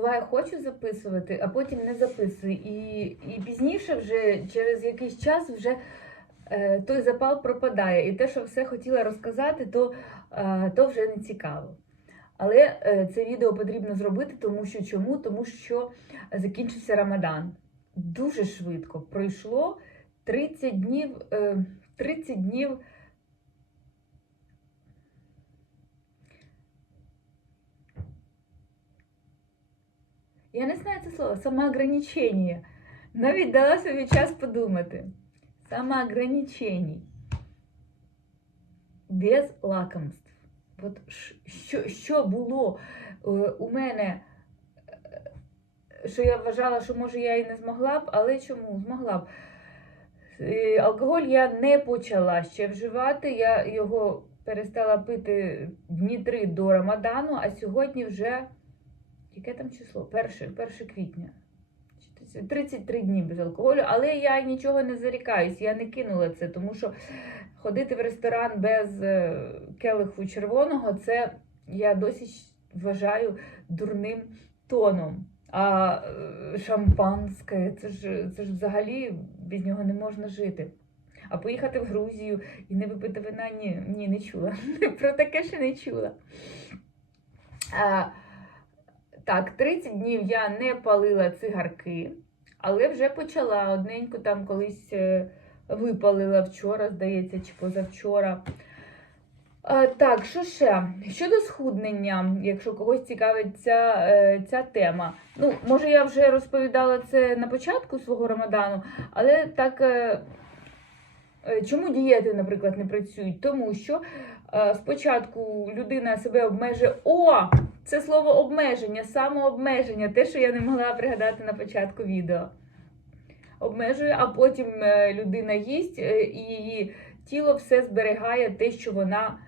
буває, хочу записувати, а потім не записую. І, і пізніше, вже через якийсь час, вже е, той запал пропадає. І те, що все хотіла розказати, то, е, то вже не цікаво. Але е, це відео потрібно зробити, тому що чому? Тому що закінчився Рамадан. Дуже швидко пройшло 30 днів. Е, 30 днів. Я не знаю це слово, самоограничення. Навіть дала собі час подумати. Самоограничень. Без лакомств. От що, що було е, у мене, е, що я вважала, що може я і не змогла б, але чому змогла б? Е, Алкоголь я не почала ще вживати. Я його перестала пити дні три до Рамадану, а сьогодні вже яке там число? 1, 1 квітня. 33 дні без алкоголю, але я нічого не зарікаюсь, я не кинула це, тому що ходити в ресторан без е, келиху червоного це я досі вважаю дурним тоном. А е, шампанське це ж, це ж взагалі без нього не можна жити. А поїхати в Грузію і не випити вина ні, ні не чула. Про таке ще не чула. А, так, 30 днів я не палила цигарки, але вже почала одненько там колись е, випалила вчора, здається, чи позавчора. А, так, що ще? Щодо схуднення, якщо когось цікавить ця, е, ця тема. Ну, може, я вже розповідала це на початку свого рамадану, але так. е, Чому дієти, наприклад, не працюють? Тому що спочатку людина себе обмежує. О! Це слово обмеження, самообмеження, те, що я не могла пригадати на початку відео. Обмежує, а потім е, людина їсть, е, і її тіло все зберігає те, що вона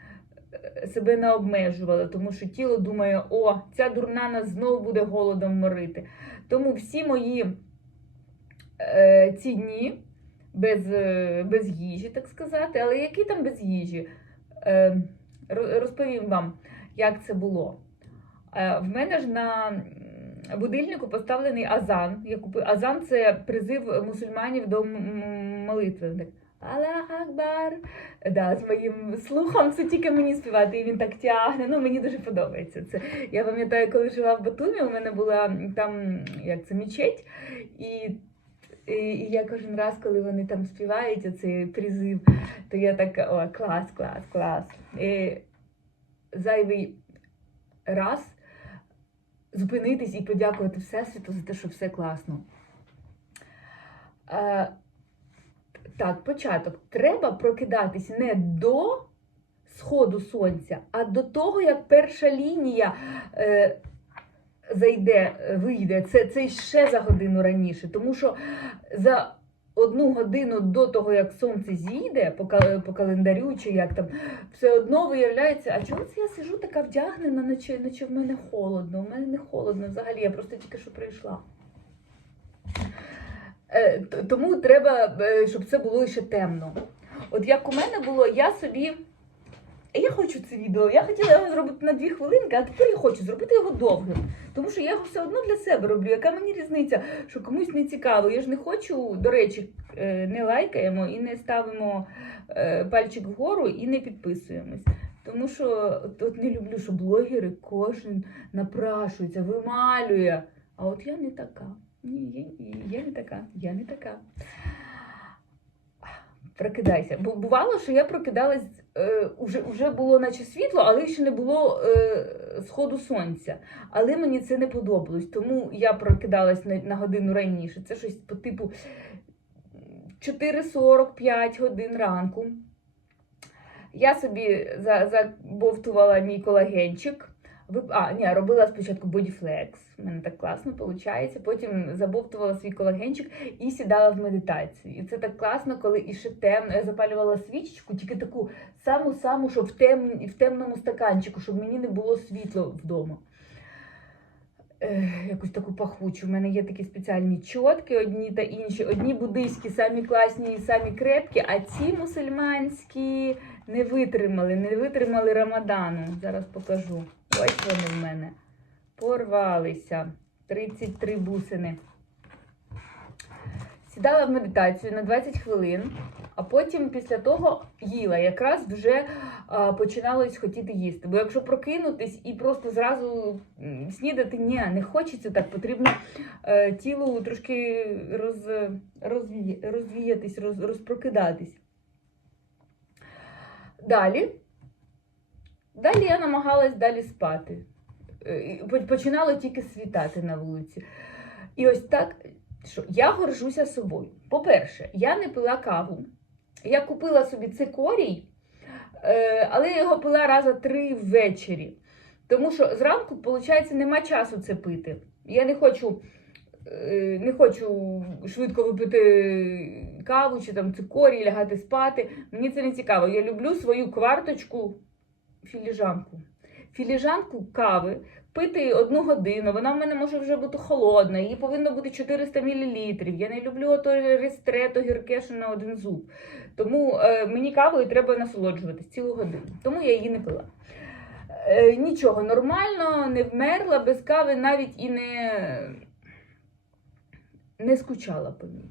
е, себе не обмежувала, тому що тіло думає, о, ця дурна нас знову буде голодом морити. Тому всі мої е, ці дні без, без їжі, так сказати, але які там без їжі? Е, розповім вам, як це було. Е, В мене ж на будильнику поставлений азан. Я купив азан це призив мусульманів до молитви. Аллах Акбар. Да, з моїм слухом це тільки мені співати, і він так тягне. Ну мені дуже подобається це. Я пам'ятаю, коли жила в Батумі, у мене була там як це мечеть, і, і, і я кожен раз, коли вони там співають оцей призив, то я так о, клас, клас, клас. І зайвий раз зупинитись і подякувати Всесвіту за те, що все класно. Е, так, початок. Треба прокидатись не до сходу сонця, а до того, як перша лінія е, зайде, вийде. Це, це ще за годину раніше. Тому що за одну годину до того, як сонце зійде по, по календарю, чи як там, все одно виявляється, а чого це я сижу така вдягнена, наче, наче в мене холодно. У мене не холодно взагалі, я просто тільки що прийшла. Е, Тому треба, е, щоб це було ще темно. От як у мене було, я собі. Я хочу це відео. Я хотіла його зробити на дві хвилинки, а тепер я хочу зробити його довгим. Тому що я його все одно для себе роблю. Яка мені різниця, що комусь не цікаво? Я ж не хочу, до речі, е, не лайкаємо і не ставимо е, пальчик вгору і не підписуємось. Тому що от, не люблю, що блогери кожен напрашується, вималює. А от я не така. Ні, я, я не така, я не така. Прокидайся. Бо бувало, що я прокидалась, е, уже, уже було наче світло, але ще не було е, сходу сонця. Але мені це не подобалось, тому я прокидалась на, на годину раніше. Це щось по типу 4-45 годин ранку. Я собі за- забовтувала мій колагенчик. А, ні, робила спочатку бодіфлекс. У мене так класно виходить. Потім забовтувала свій колагенчик і сідала в медитацію. І це так класно, коли іще темно. Я запалювала свічечку, тільки таку саму-саму, щоб в, тем... в темному стаканчику, щоб мені не було світла вдома. Е, якусь таку пахучу. У мене є такі спеціальні чотки, одні та інші. Одні буддийські, самі класні і самі крепкі, а ці мусульманські не витримали, не витримали Рамадану. Зараз покажу. Ось вони в мене. Порвалися. 33 бусини. Сідала в медитацію на 20 хвилин, а потім після того їла. Якраз вже а, починалось хотіти їсти. Бо якщо прокинутись і просто зразу снідати, ні, не хочеться так. Потрібно е, тілу трошки роз, розві, розвіятись, роз, розпрокидатись. Далі. Далі я намагалась далі спати. Е, Починало тільки світати на вулиці. І ось так, що я горжуся собою. По-перше, я не пила каву. Я купила собі цикорій, е, але я його пила раза три ввечері. Тому що зранку, виходить, нема часу це пити. Я не хочу, е, не хочу швидко випити каву чи там цикорій, лягати спати. Мені це не цікаво. Я люблю свою кварточку, філіжанку. Філіжанку кави пити одну годину. Вона в мене може вже бути холодна, її повинно бути 400 мл. Я не люблю ото рестре, то гірке, що на один зуб. Тому е, мені кавою треба насолоджуватись цілу годину. Тому я її не пила. Е, нічого, нормально, не вмерла без кави, навіть і не, не скучала по ній.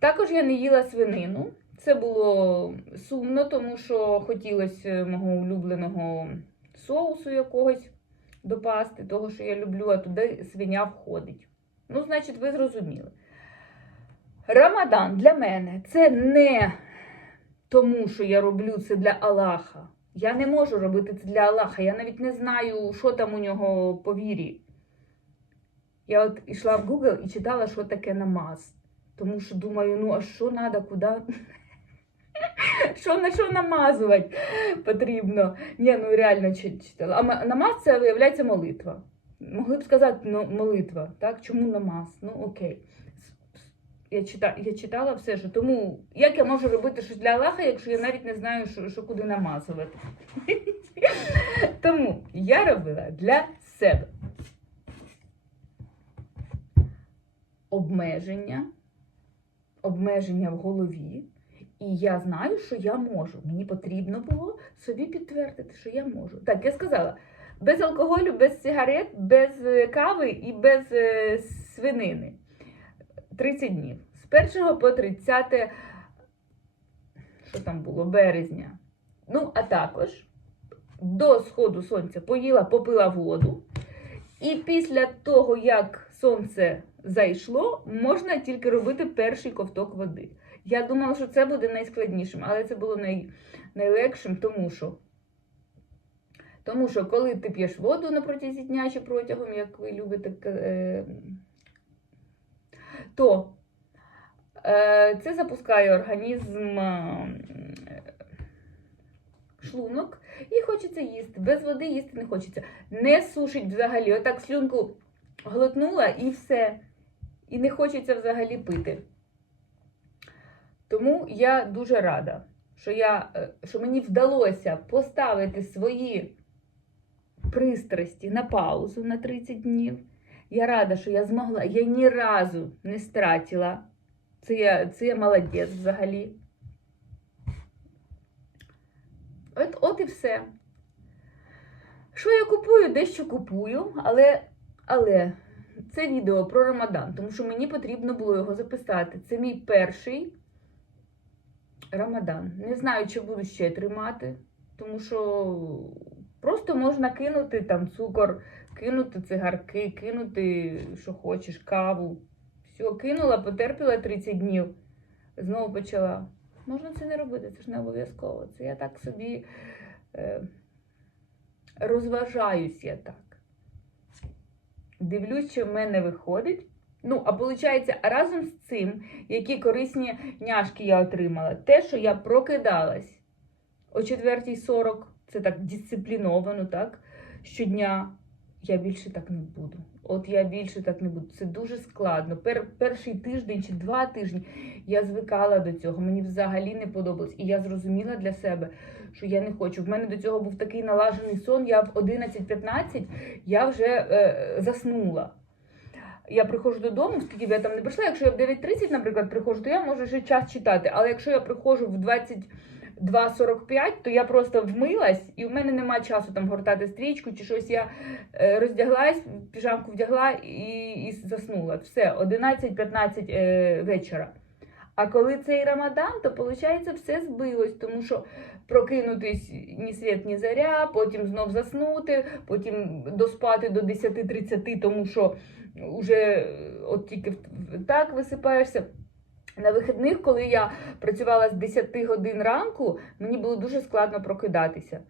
Також я не їла свинину. Це було сумно, тому що хотілося мого улюбленого соусу якогось до пасти, того, що я люблю, а туди свиня входить. Ну, значить, ви зрозуміли. Рамадан для мене це не тому, що я роблю це для Аллаха. Я не можу робити це для Аллаха. Я навіть не знаю, що там у нього по вірі. Я от йшла в Google і читала, що таке намаз. Тому що думаю, ну а що треба, куди? Що на що намазувати потрібно? Ні, ну реально читала. А намаз це виявляється молитва. Могли б сказати ну, молитва, так? Чому намаз? Ну окей. Я, чита, я читала все, що тому як я можу робити щось для Аллаха, якщо я навіть не знаю, що, що куди намазувати. Тому я робила для себе обмеження, обмеження в голові. І я знаю, що я можу. Мені потрібно було собі підтвердити, що я можу. Так, я сказала, без алкоголю, без сигарет, без е, кави і без е, свинини. 30 днів. З 1 по 30, що там було, березня. Ну, а також до сходу сонця поїла, попила воду. І після того, як сонце зайшло, можна тільки робити перший ковток води. Я думала, що це буде найскладнішим, але це було най, найлегшим, тому що. Тому що коли ти п'єш воду на протязі дня чи протягом, як ви любите, е, то е, це запускає організм е, шлунок і хочеться їсти. Без води їсти не хочеться. Не сушить взагалі. Отак слюнку глотнула і все. І не хочеться взагалі пити. Тому я дуже рада, що, я, е, що мені вдалося поставити свої пристрасті на паузу на 30 днів. Я рада, що я змогла. Я ні разу не стратила. Це я, це я молодець взагалі. От, от і все. Що я купую? Дещо купую, але, але це відео про Рамадан, тому що мені потрібно було його записати. Це мій перший Рамадан. Не знаю, чи буду ще тримати, тому що просто можна кинути там цукор, кинути цигарки, кинути, що хочеш, каву. Все, кинула, потерпіла 30 днів. Знову почала. Можна це не робити, це ж не обов'язково. Це я так собі е, розважаюсь я так. Дивлюсь, що в мене виходить. Ну, а виходить, разом з цим, які корисні няшки я отримала, те, що я прокидалась о 4.40, це так дисципліновано, так, щодня, я більше так не буду. От я більше так не буду. Це дуже складно. Пер, перший тиждень чи два тижні я звикала до цього. Мені взагалі не подобалось. І я зрозуміла для себе, що я не хочу. В мене до цього був такий налажений сон. Я в 11.15 я вже е, заснула. Я приходжу додому, скільки б я там не прийшла. Якщо я в 9.30, наприклад, приходжу, то я можу ще час читати. Але якщо я приходжу в 2.45, то я просто вмилась, і в мене нема часу там гортати стрічку чи щось. Я е, роздяглась, піжамку вдягла і, і заснула. Все, 11-15 е, вечора. А коли цей Рамадан, то виходить все збилось, тому що прокинутись ні світ, ні заря, потім знов заснути, потім доспати до 10.30, тому що вже от тільки так висипаєшся. На вихідних, коли я працювала з 10 годин ранку, мені було дуже складно прокидатися.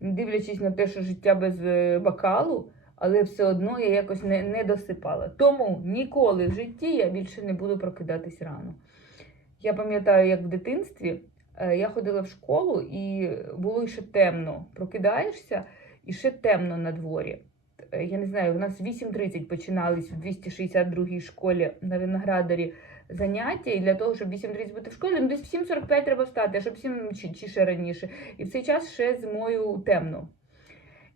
Дивлячись на те, що життя без е, бокалу, але все одно я якось не, не досипала. Тому ніколи в житті я більше не буду прокидатись рано. Я пам'ятаю, як в дитинстві е, я ходила в школу і було ще темно. Прокидаєшся і ще темно на дворі. Е, Я не знаю, у нас 8.30 починались в 262 школі на Виноградарі заняття, і для того, щоб 8.30 бути в школі, ну десь в 7.45 треба встати, а щоб 7 чи, чи ще раніше. І в цей час ще зимою темно.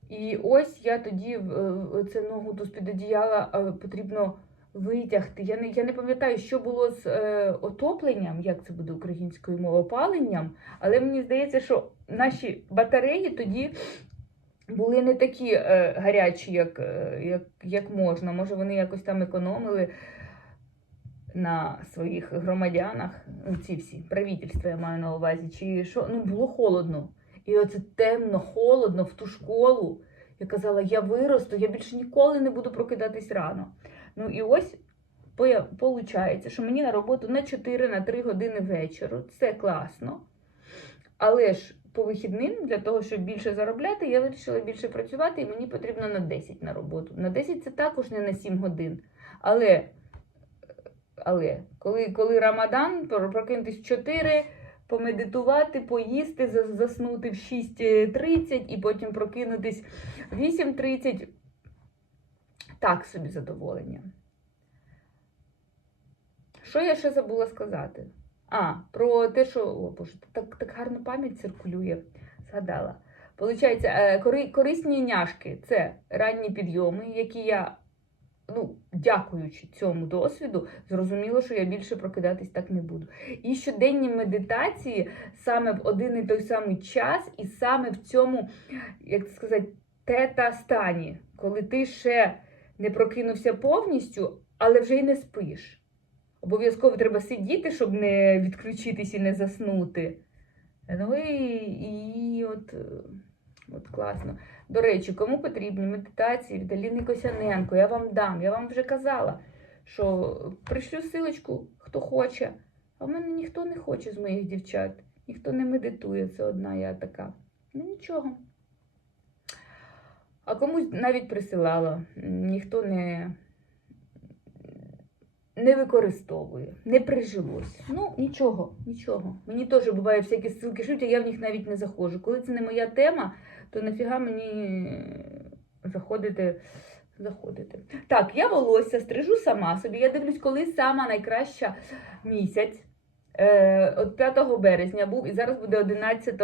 І ось я тоді е, це ногу ту з-під одіяла е, потрібно витягти. Я не, я не пам'ятаю, що було з е, отопленням, як це буде українською мовою, опаленням, але мені здається, що наші батареї тоді були не такі е, гарячі, як, е, як, як можна. Може, вони якось там економили на своїх громадянах, ну, ці всі правительства я маю на увазі, чи що ну було холодно. І оце темно, холодно в ту школу. Я казала, я виросту, я більше ніколи не буду прокидатись рано. Ну і ось виходить, що мені на роботу на 4 на 3 години вечора. Це класно. Але ж по вихідним, для того, щоб більше заробляти, я вирішила більше працювати, і мені потрібно на 10 на роботу. На 10 це також не на 7 годин. Але, але коли, коли Рамадан, про- прокинутись в 4, помедитувати, поїсти, заснути в 6.30 і потім прокинутись в 8.30, так собі задоволення. Що я ще забула сказати? А, про те, що. О, Боже, так, так гарно пам'ять циркулює. Згадала. Получається, е, корисні няшки це ранні підйоми, які я, ну, дякуючи цьому досвіду, зрозуміла, що я більше прокидатись так не буду. І щоденні медитації саме в один і той самий час, і саме в цьому, як сказати, тета-стані, коли ти ще не прокинувся повністю, але вже й не спиш. Обов'язково треба сидіти, щоб не відключитись і не заснути. Ну і, і от, е, от класно. До речі, кому потрібні медитації від Аліни Косяненко, я вам дам. Я вам вже казала, що пришлю силочку, хто хоче. А в мене ніхто не хоче з моїх дівчат. Ніхто не медитує, це одна я така. Ну нічого. А комусь навіть присилала. Ніхто не, не використовує, не прижилось. Ну, нічого, нічого. Мені теж буває всякі ссылки шлють, а я в них навіть не заходжу. Коли це не моя тема, то нафіга мені заходити. заходити. Так, я волосся стрижу сама собі. Я дивлюсь, коли сама найкраща місяць. Е, от 5 березня був, і зараз буде 11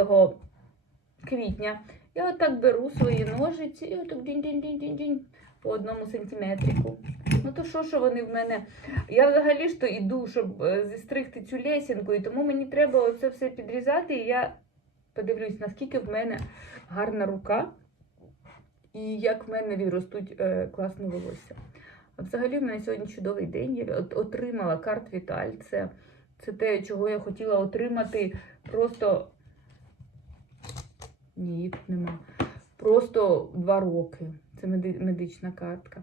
квітня. Я отак беру свої ножиці і отак дінь-дінь-дінь-дінь по одному сантиметрику. Ну то що, що вони в мене. Я взагалі ж то йду, щоб е, зістригти цю лесінку, і тому мені треба оце все підрізати. І я подивлюсь, наскільки в мене гарна рука, і як в мене відростуть е, класно волосся. А взагалі в мене сьогодні чудовий день. Я отримала карт Віталь. Це, це те, чого я хотіла отримати просто. Ні, тут нема. Просто два роки. Це медична картка.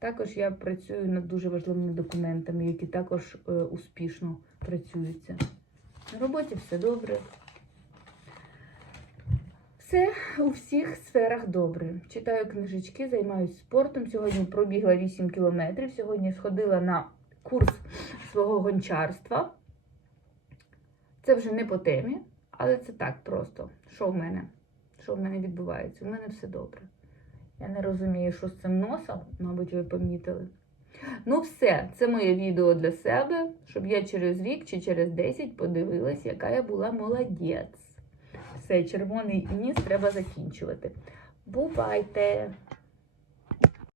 Також я працюю над дуже важливими документами, які також е, успішно працюються. На роботі все добре. Все у всіх сферах добре. Читаю книжечки, займаюся спортом. Сьогодні пробігла 8 кілометрів. Сьогодні сходила на курс свого гончарства. Це вже не по темі, але це так просто. Що в мене? Що в мене відбувається? У мене все добре. Я не розумію, що з цим носом, мабуть, ви помітили. Ну, все, це моє відео для себе, щоб я через рік чи через 10 подивилась, яка я була молодець. Все, червоний ніс треба закінчувати. Бувайте!